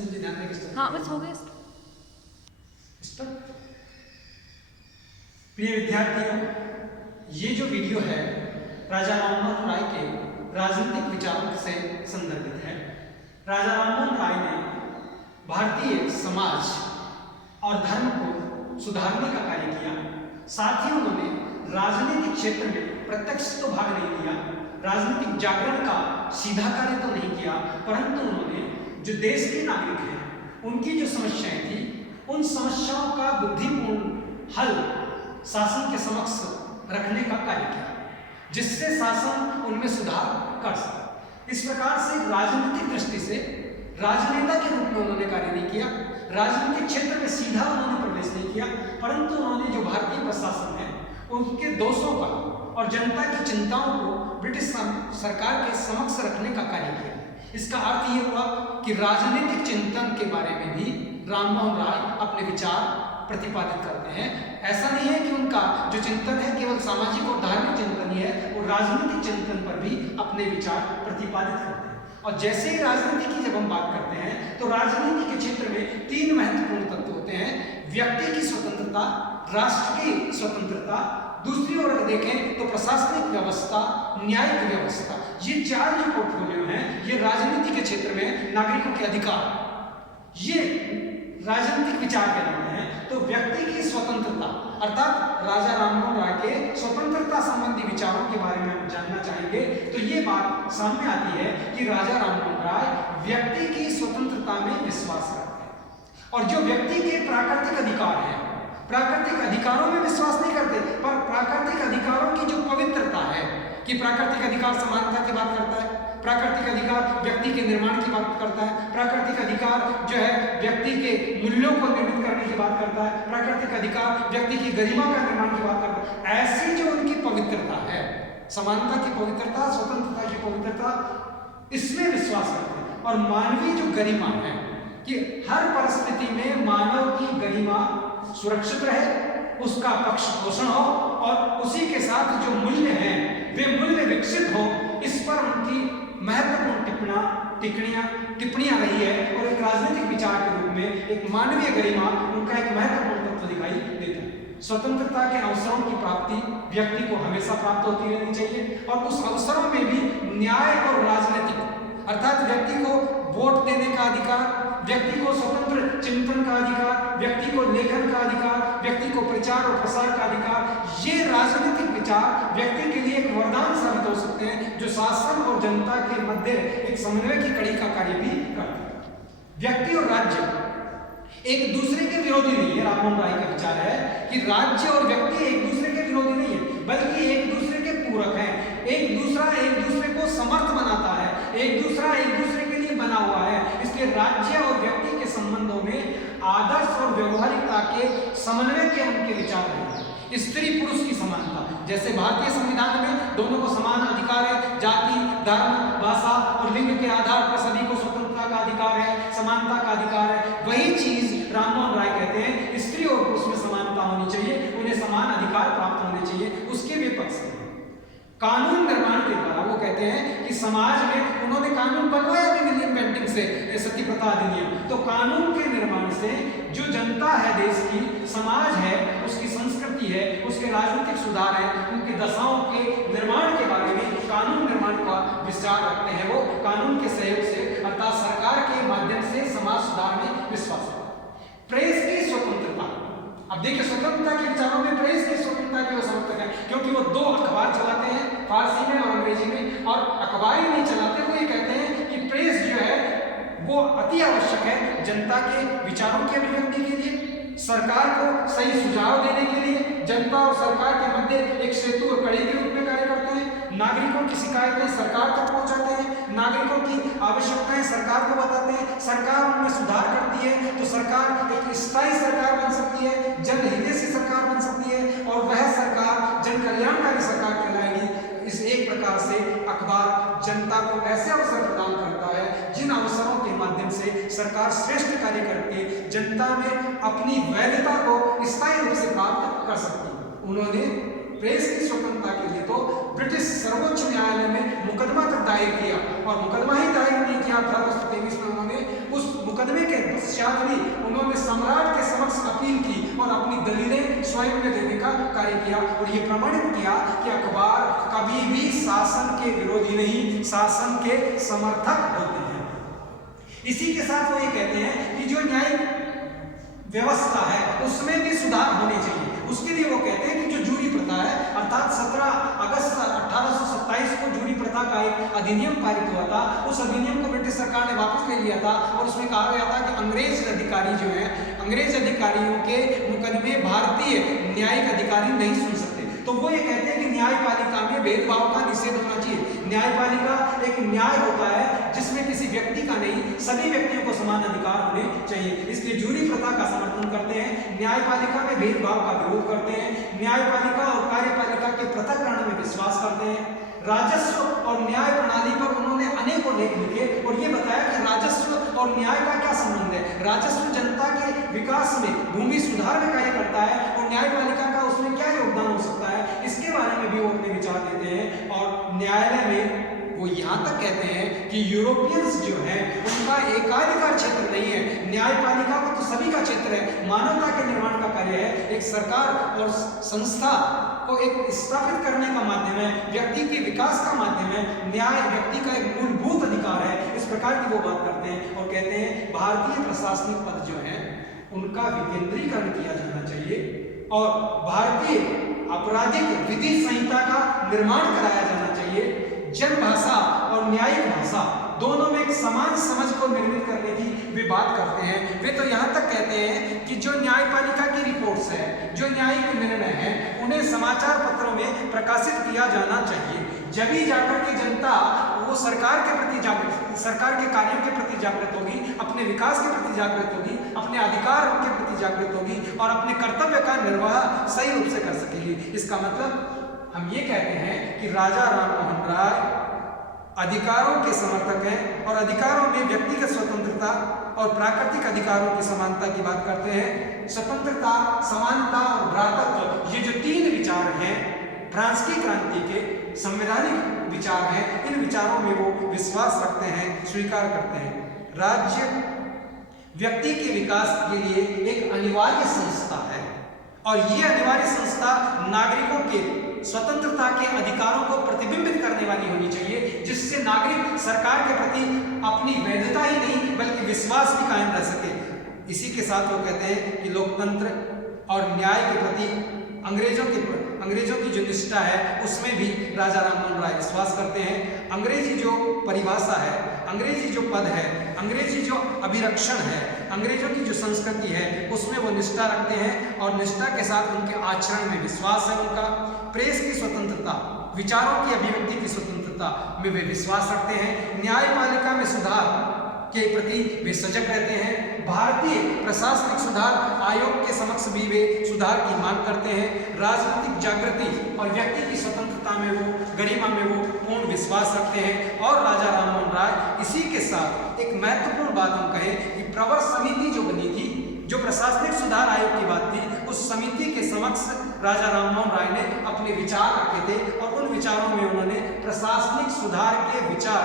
से मुझे ध्यान दें। हाँ बस हो गया। प्रिय विद्यार्थियों, ये जो वीडियो है राजा राममोहन राय के राजनीतिक विचारों से संदर्भित है। राजा राममोहन राय ने भारतीय समाज और धर्म को सुधारने का कार्य किया। साथ ही उन्होंने राजनीतिक क्षेत्र में प्रत्यक्ष तो भाग नहीं लिया, राजनीतिक जागरण का सीधा कार्य तो नहीं किया, परंतु उन्होंने जो देश के नागरिक हैं उनकी जो समस्याएं थी उन समस्याओं का बुद्धिपूर्ण हल शासन के समक्ष रखने का कार्य किया, जिससे शासन उनमें सुधार कर सके। इस प्रकार से राजनीतिक दृष्टि से राजनेता के रूप में उन्होंने कार्य नहीं किया, राजनीतिक क्षेत्र में सीधा उन्होंने प्रवेश नहीं किया, परंतु उन्होंने जो भारतीय प्रशासन है उनके दोषों का और जनता की चिंताओं को ब्रिटिश सरकार के समक्ष रखने का कार्य किया। इसका अर्थ ये हुआ कि राजनीतिक चिंतन के बारे में भी राममोहन राय अपने विचार प्रतिपादित करते हैं। ऐसा नहीं है कि उनका जो चिंतन है केवल सामाजिक और धार्मिक चिंतन ही है, वो राजनीतिक चिंतन पर भी अपने विचार प्रतिपादित करते हैं। और जैसे ही राजनीति की जब हम बात करते हैं तो राजनीति के क्षेत्र में तीन महत्वपूर्ण तत्व होते हैं: व्यक्ति की स्वतंत्रता, राष्ट्र की स्वतंत्रता, दूसरी ओर अगर देखें तो प्रशासनिक व्यवस्था, न्यायिक व्यवस्था। ये चार जो पोर्टफोलियो हैं ये राजनीति के क्षेत्र में नागरिकों के अधिकार, ये राजनीतिक विचार कहलाते हैं। तो व्यक्ति की स्वतंत्रता अर्थात राजा राममोहन राय के स्वतंत्रता संबंधी विचारों के बारे में हम जानना चाहेंगे तो ये बात सामने आती है कि राजा राममोहन राय व्यक्ति की स्वतंत्रता में विश्वास रखते हैं और जो व्यक्ति के प्राकृतिक अधिकार हैं, प्राकृतिक अधिकारों में विश्वास नहीं करते, पर प्राकृतिक अधिकारों की जो पवित्रता है कि प्राकृतिक अधिकार समानता की बात करता है, प्राकृतिक अधिकार व्यक्ति के निर्माण की बात करता है, प्राकृतिक अधिकार जो है व्यक्ति के मूल्यों को निर्मित करने की बात करता है, प्राकृतिक अधिकार व्यक्ति की गरिमा का निर्माण की बात करता है। ऐसी जो उनकी पवित्रता है, समानता की पवित्रता, स्वतंत्रता की पवित्रता, इसमें विश्वास करते हैं। और मानवीय जो गरिमा है कि हर परिस्थिति में मानव की गरिमा सुरक्षित रहे, उसका पक्ष पोषण हो और उसी के साथ जो मूल्य हैं वे मूल्य विकसित हो, इस पर उनकी महत्वपूर्ण टिप्पणियां रही है। और एक राजनीतिक विचार के रूप में एक मानवीय गरिमा उनका एक महत्वपूर्ण तत्व दिखाई देता है। स्वतंत्रता के अवसरों की प्राप्ति व्यक्ति को हमेशा प्राप्त होती रहनी चाहिए और उस अवसरों में भी न्याय और राजनीतिक अर्थात व्यक्ति को वोट देने का अधिकार, व्यक्ति को स्वतंत्र चिंतन का अधिकार, व्यक्ति को लेखन का अधिकार, व्यक्ति को प्रचार और प्रसार का अधिकार, ये राजनीतिक विचार व्यक्ति के लिए एक वरदान साबित हो सकते हैं जो शासन और जनता के मध्य एक समन्वय की कड़ी का कार्य भी करते हैं। व्यक्ति और राज्य एक दूसरे के विरोधी नहीं है। राममोहन राय का विचार है कि राज्य और व्यक्ति एक दूसरे के विरोधी नहीं है, बल्कि एक दूसरे के पूरक हैं। एक दूसरा एक दूसरे को समर्थ बनाता है, एक दूसरा एक दूसरे के लिए बना हुआ है। इसलिए राज्य और व्यक्ति के संबंधों में आदर्श और व्यवहारिकता के समन्वय के उनके विचार हैं। स्त्री पुरुष की समानता, जैसे भारतीय संविधान में दोनों को समान अधिकार है, जाति, धर्म, भाषा और लिंग के आधार पर सभी को स्वतंत्रता का अधिकार है, समानता का अधिकार है। वही चीज राममोहन राय कहते हैं स्त्री और पुरुष में समानता होनी चाहिए, उन्हें समान अधिकार प्राप्त होने चाहिए। उसके विपक्ष में कानून निर्माण के द्वारा वो कहते हैं कि समाज में उन्होंने कानून बनवाया भी विलियम बेंटिंक से, सती प्रथा अधिनियम। तो कानून के निर्माण से जो जनता है, देश की समाज है, उसकी संस्कृति है, उसके राजनीतिक सुधार है, उनकी दशाओं के निर्माण के बारे में कानून निर्माण का विचार रखते हैं। वो कानून के सहयोग से अर्थात सरकार के माध्यम से समाज सुधार में विश्वास है। प्रेस की स्वतंत्रता, अब देखिए स्वतंत्रता के विचारों में प्रेस की स्वतंत्रता की वो समर्थक है, क्योंकि वो दो अखबार चलाते हैं, फारसी में और अंग्रेजी में, और अखबार ही नहीं चलाते, वो ये कहते हैं कि प्रेस जो है वो अति आवश्यक है जनता के विचारों की अभिव्यक्ति के लिए, सरकार को सही सुझाव देने के लिए, जनता और सरकार के मध्य एक सेतु और कड़ी के रूप में कार्य करते हैं, नागरिकों की शिकायतें सरकार तक पहुंचाते हैं, नागरिकों की आवश्यकताएं सरकार को बताते हैं, सरकार उनमें सुधार करती है तो सरकार एक स्थायी सरकार बन सकती है, जनहितैषी सरकार बन सकती है और वह सरकार जन कल्याणकारी सरकार कहलाएगी। इस एक प्रकार से अखबार जनता को ऐसे अवसर प्रदान करता है जिन अवसरों के माध्यम से सरकार श्रेष्ठ कार्य करके जनता में अपनी वैधता को स्थायी रूप से प्राप्त कर सकती है। उन्होंने प्रेस की स्वतंत्रता के लिए तो ब्रिटिश सर्वोच्च न्यायालय में मुकदमा तक दायर किया और मुकदमा ही दायर नहीं किया 1823 में, उन्होंने उस मुकदमे के पश्चात भी उन्होंने सम्राट के समक्ष अपील की और अपनी दलीलें स्वयं में देने का कार्य किया और ये प्रमाणित किया कि अखबार कभी भी शासन के विरोधी नहीं, शासन के समर्थक होते हैं। इसी के साथ वो ये कहते हैं कि जो न्यायिक व्यवस्था है उसमें भी सुधार होने चाहिए। उसके लिए वो कहते हैं कि जो जूरी प्रथा है, अर्थात 17 अगस्त 1827 को जूरी प्रथा का एक अधिनियम पारित हुआ था। उस अधिनियम को ब्रिटिश सरकार ने वापस ले लिया था और उसमें कहा गया था कि अंग्रेज अधिकारी जो है, अंग्रेज अधिकारियों के मुकदमे भारतीय न्यायिक अधिकारी नहीं सुन सकते। तो वो ये कहते हैं कि न्यायपालिका में भेदभाव का निषेध होना चाहिए। न्यायपालिका एक न्याय होता है जिसमें किसी व्यक्ति का नहीं, सभी व्यक्तियों को समान अधिकार होने चाहिए। इसलिए जूरी प्रथा का समर्थन करते हैं, न्यायपालिका में भेदभाव का विरोध करते हैं, न्यायपालिका और कार्यपालिका के पृथक्करण में विश्वास करते हैं। राजस्व और न्याय प्रणाली पर उन्होंने अनेकों लेख लिखे और ये बताया कि राजस्व और न्याय का क्या संबंध है। राजस्व जनता के विकास में, भूमि सुधार में कार्य करता है और न्यायपालिका का उसमें क्या योगदान हो सकता है, इसके बारे में भी वो अपने विचार देते हैं। और न्यायालय में वो यहाँ तक कहते हैं कि यूरोपियंस जो हैं उनका एकाधिकार क्षेत्र नहीं है, न्यायपालिका का तो सभी का क्षेत्र है। मानवता के निर्माण का कार्य है, एक सरकार और संस्था को एक स्थापित करने का माध्यम है, व्यक्ति के विकास का माध्यम है। न्याय व्यक्ति का एक मूलभूत अधिकार है। इस प्रकार की वो बात करते हैं और कहते हैं भारतीय प्रशासनिक पद जो है उनका विकेंद्रीकरण किया जाना चाहिए और भारतीय आपराधिक विधि संहिता का निर्माण कराया जाना चाहिए। जन भाषा और न्यायिक भाषा दोनों में एक समान समझ को निर्मित करने की वे बात करते हैं। वे तो यहाँ तक कहते हैं कि जो न्यायपालिका की रिपोर्ट्स है, जो न्यायिक निर्णय है, उन्हें समाचार पत्रों में प्रकाशित किया जाना चाहिए। जब ही जाकर के जनता वो सरकार के प्रति जागृत, सरकार के कार्यों के प्रति जागृत होगी, अपने विकास के प्रति जागृत होगी, अपने अधिकार के प्रति जागृत होगी और अपने कर्तव्य का निर्वाह सही रूप से कर सकेगी। इसका मतलब हम ये कहते हैं कि राजा राममोहन राय अधिकारों के समर्थक हैं और अधिकारों में व्यक्तिगत स्वतंत्रता और प्राकृतिक अधिकारों की समानता की बात करते हैं। स्वतंत्रता, समानता और भ्रातृत्व, ये जो तीन विचार हैं फ्रांस की क्रांति के संवैधानिक विचार हैं, इन विचारों में वो विश्वास रखते हैं, स्वीकार करते हैं। राज्य व्यक्ति के विकास के लिए एक अनिवार्य संस्था है और ये अनिवार्य संस्था नागरिकों के स्वतंत्रता के अधिकारों को प्रतिबिंबित करने वाली होनी चाहिए, जिससे नागरिक सरकार के प्रति अपनी वैधता ही नहीं बल्कि विश्वास भी कायम रह सके। इसी के साथ वो कहते हैं कि लोकतंत्र और न्याय के प्रति अंग्रेजों की जो निष्ठा है उसमें भी राजा राममोहन राय विश्वास करते हैं। अंग्रेजी जो परिभाषा है, अंग्रेजी जो पद है, अंग्रेजी जो अभिरक्षण है, अंग्रेजों की जो संस्कृति है उसमें वो निष्ठा रखते हैं और निष्ठा के साथ उनके आचरण में विश्वास है। उनका प्रेस की स्वतंत्रता, विचारों की अभिव्यक्ति की स्वतंत्रता में वे विश्वास रखते हैं। न्यायपालिका में सुधार के प्रति वे सजग रहते हैं। भारतीय प्रशासनिक सुधार आयोग के समक्ष भी वे सुधार की मांग करते हैं। राजनीतिक जागृति और व्यक्ति की स्वतंत्रता में वो, गरिमा में वो पूर्ण विश्वास रखते हैं। और राजा राममोहन राय इसी के साथ एक महत्वपूर्ण बात हम कहें कि प्रवर समिति जो बनी थी, जो प्रशासनिक सुधार आयोग की बात थी, उस समिति के समक्ष राजा राममोहन राय ने अपने विचार रखे थे और उन विचारों में उन्होंने प्रशासनिक सुधार के विचार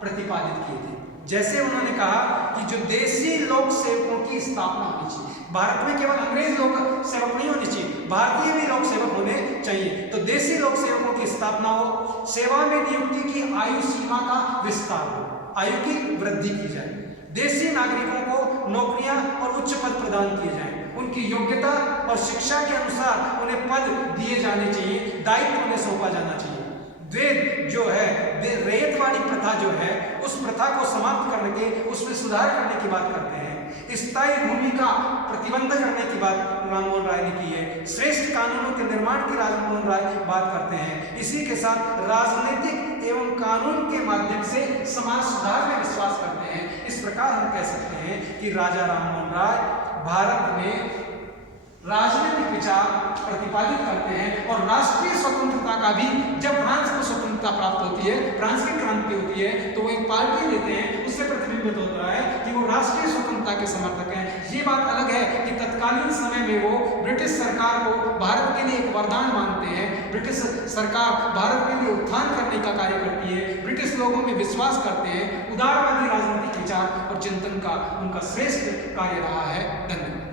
प्रतिपादित किए थे। जैसे उन्होंने कहा कि जो देसी लोक सेवकों की स्थापना होनी चाहिए, भारत में केवल अंग्रेज लोक सेवक नहीं होने चाहिए, भारतीय भी लोक सेवक होने चाहिए। तो देसी लोक सेवकों की स्थापना हो, सेवा में नियुक्ति की आयु सीमा का विस्तार हो, आयु की वृद्धि की जाए, देसी नागरिकों को नौकरियां और उच्च पद प्रदान किए जाएं, उनकी योग्यता और शिक्षा के अनुसार उन्हें पद दिए जाने चाहिए, दायित्व उन्हें सौंपा जाना चाहिए। द्वैध जो है, रेतवाड़ी प्रथा जो है, उस प्रथा को समाप्त करके उसमें सुधार करने की बात करते हैं। स्थायी भूमि का प्रतिबंध करने की बात राममोहन राय ने की है। श्रेष्ठ कानूनों के निर्माण की राममोहन राय बात करते हैं। इसी के साथ राजनीतिक एवं कानून के माध्यम से समाज सुधार में विश्वास करते हैं। इस प्रकार हम कह सकते हैं कि राजा राममोहन राय भारत में राजनीतिक विचार प्रतिपादित करते हैं और राष्ट्रीय स्वतंत्रता का भी, जब फ्रांस को स्वतंत्रता प्राप्त होती है, फ्रांस की क्रांति होती है, तो वो एक पार्टी लेते हैं, उससे प्रतिबिंबित होता है कि वो राष्ट्रीय स्वतंत्रता के समर्थक हैं। ये बात अलग है कि तत्कालीन समय में वो ब्रिटिश सरकार को भारत के लिए एक वरदान मानते हैं। ब्रिटिश सरकार भारत के लिए उत्थान करने का कार्य करती है, ब्रिटिश लोगों में विश्वास करते हैं। उदारवादी राजनीतिक विचार और चिंतन का उनका श्रेष्ठ कार्य रहा है। धन्यवाद।